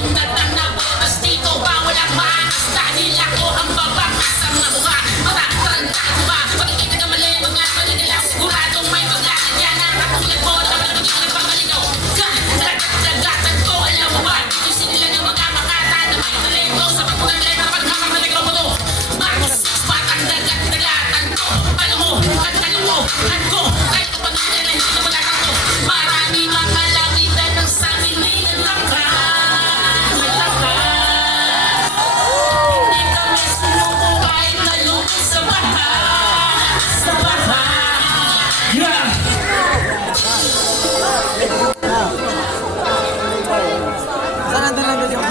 Sundan ng nabotas dito, bawal ang maakas dahil ako ang babakas sa mga mukha. Mga tarantado ba? Pagkikita ka mali, mga manigalang siguradong may pagkakadyanan. Katulad mo, dapat magiging nagpapaligaw ka. Dagat-dagatan ko, alam mo ba? Isin nila ng mga makata na may talento sa pagpunang letra pag nakakaligaw mo to. Max, patang dagat-dagatan ko. Alam mo, at alam mo, at ko, kahit ko pa nila na hindi na wala ko. Marami mga lawitan ng sabi may nalakas. May lakas. Hindi kami sumuko kahit nalungkot sa baha. Sa baha. Yeah! Saan nandun lang doon yung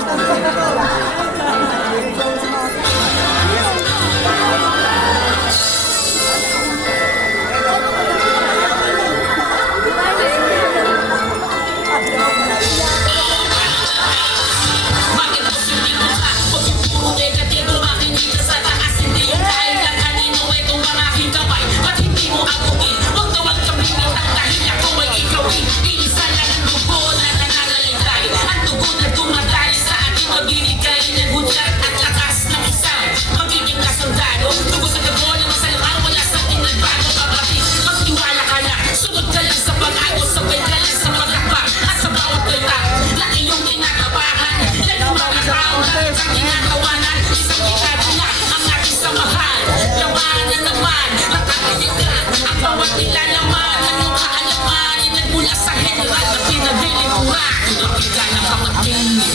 Bakit ako hindi ko ka? Huwag yung puro negatibo, makinig ka sa taas. Hindi yung dahil lang kanino, ito ang aking kamay. Ba't hindi mo abutin? Huwag na huwag kang binatang dahil ako ay ikaw rin. Iisa lang ang dugo na nananaligay. Ang dugo na dumadali sa ating mabinigay ng hudyat at lakas ng isang magiging kasundalo. Dugo sa dugo na masalamang wala sa ating nagbago kapatid. Magtiwala ka na, sunod ka lang sa pag-ago, sabay ka lang sa pagkakpa at sa bawat kaitak na iyong kinakabahan. Yan ang mga tao na isang kinakawanan. Isang dekada na ang ating samahan. Labanan naman, nakakayag ka ang bawat nilalaman. Ang iyong kaalaman, inagmula sa general na pinabiling mura. Nakita ng pamatingin,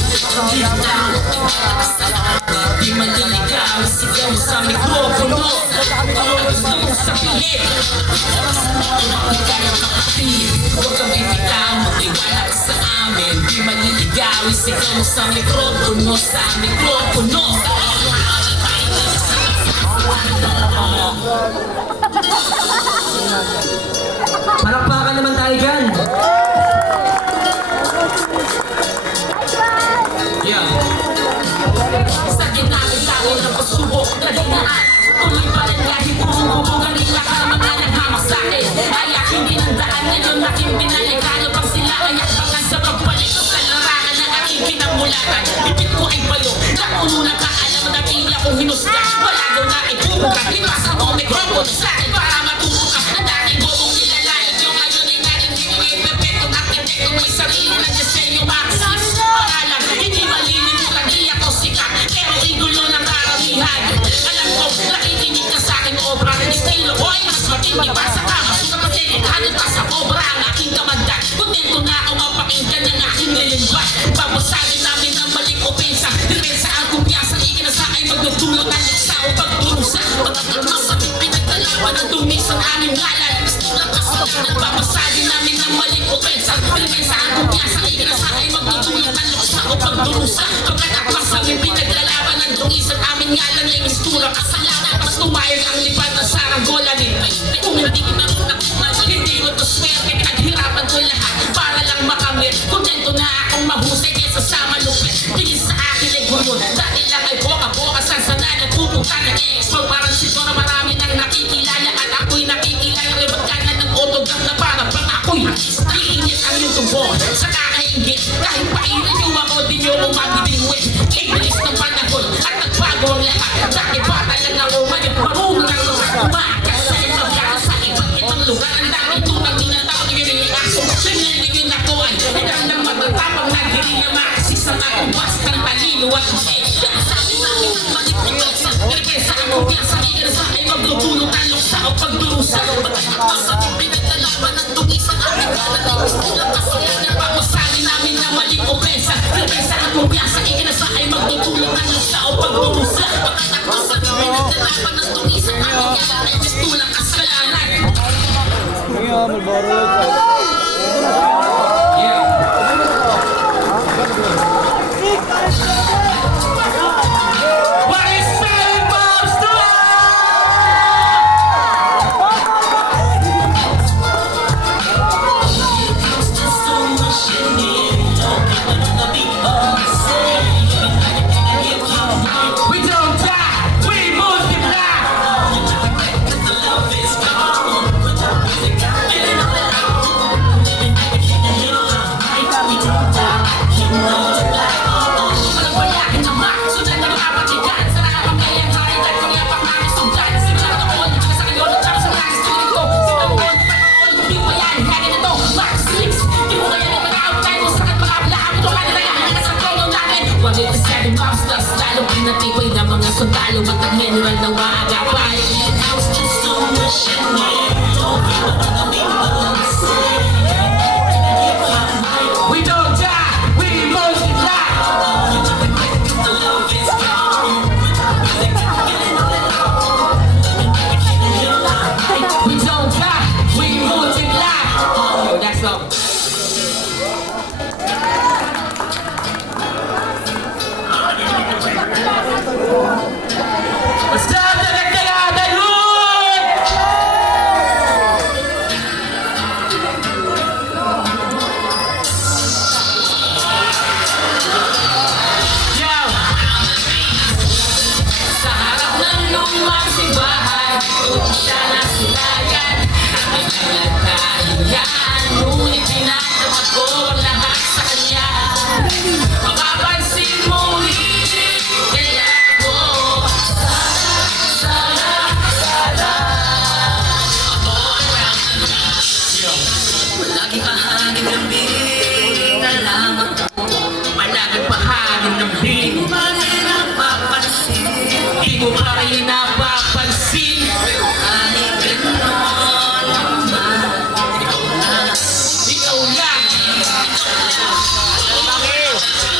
kita, di maniligaw, sigaw sa mikropono. Ang gusto mong sabihin, nakita ng kapatid, huwag kang bibitaw, magtiwala ka sa amin. Di maniligaw, sigaw sa mikropono, sa mikropono. palakpakan naman tayo dyan. Yeah. Sa ginagawa ng pagsubok na dinaan, tuloy pa rin kahit bumubugan nila ka na mga nagmamasakit. Ay aking dinandaan ngayon aking binalikan upang sila ay akbangan sa pagbalik ko sa larangan ng aking pinamulatan. Bibig ko ay bayo, nakulo na kaalam na tila kong hinusga. Wala daw na ipupuka, lipas ako mikropono sa akin para matulog ka. Ang dating bobong nilalait yung ngayon ay narinig. Perfectong arkitekto may sarili ng disenyo Marxist. Pangalan, hindi malilimutan, di ako sikat, pero igulo ng karamihan. Alam ko, nakikinig ka sa aking obra. Estilo ko ay mas matindi pa sa kama. Sa pasilitahan pa sa obra ang aking kamandan. Kontento na ako mapakinggan ng aking lilimbat. Bawasanin namin ang maling opensa. Depensa ang kumpiyansa, ikinasa ay magdudulot ng luksa o pagdurusa. Pagkakama sa pinagdalawan ng dumi sa aming ngalan. Istulang kasalanan, bawasanin namin ang maling opensa. Depensa ang kumpiyansa, ikinasa ay magdudulot ng luksa o pagdurusa. Pagkakama sa aming pinaglalaban ng dumi sa aming ngalan. Ay istulang kasalanan, mas tumayag ang lipad ng saranggola din. Kung hindi kinarunang kumasin, hindi ko to swerte. Pinaghirapan ko lahat para lang makamit. Kontento na akong mahusay kesa sa malupit. Tingin sa akin ay gulon, dahil lang ay boka-boka sa sana nagpupunta ng expo. Parang siguro marami nang nakikilala at ako'y nakikilala. Rebagkanan ng autograph na parang bang ako'y iinit ang iyong tubo sa kakaingit. Kahit pailan yung ako, di nyo mo magdidingwit. Ibilis ng panahon at nagbago ang lahat. Dahil bata lang ako ngayon, marunong ang lugar. Umakas sa ibang lakas sa ibang itong lugar. Ang dami tunang tinatawag yung reaction. Sinili yun ako ay ilang ng matatapang naghiringa makasis ang akong bastang talino at sabi namin ang manipulot sa depensa ang kumpiyansa. Ikinasa ay magdudulot ang luksa o pagdurusa. Pagkakapos sa pinagdalaman ng tungi sa amin. Istulang kasalanan, pamasali namin na maling opensa. Depensa ang kumpiyansa, ikinasa ay magdudulot ang luksa o pagdurusa. Pagkakapos sa pinagdalaman ng tungi sa amin. Istulang kasalanan. Ngayon, malboro. What is saying, Bobster? We don't die, we multiply. sundalo at ang general na waagapay. House to so much and we don't die, we multiply. We don't die, we multiply. Yo, that's all. Basta na nagkayada yun! Yo! Sa harap ng lumang simbahan, siya na silayan. Ang pinagkaiyan, ngunit tinatapat ko ang lahat sa kanya. Mapapansin mo rin, kaya ako palagi pahangin ng bing na lamang palagi pahangin ng bing di mo pa rin napapansin di mo pa rin napapansin kahit gano'n naman ikaw lang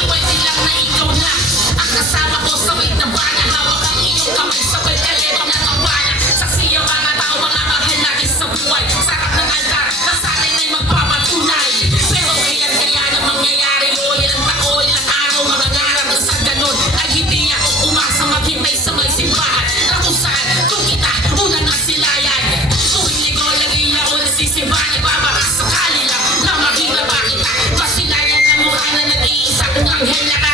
pwede lang na ikaw na ang kasama ko sa wait na bana hawak ang iyong kamay sa wait kalero na tawana saksi ang mga tao mga mahal natin sa buhay sarap ng altar nasanay na'y magpapatunay pero kailan kaya na mangyayari o ilang taon ilang araw mga ngarap na sa ganon ay hindi ako umasa maghintay sa may simbahan na kung saan kung kita una na silayan tuwing linggo lagi ako nasisimbahan nagbabaka sakali lang na makita ba kita masilayan na mukha na nag-iisa kung anghel na ka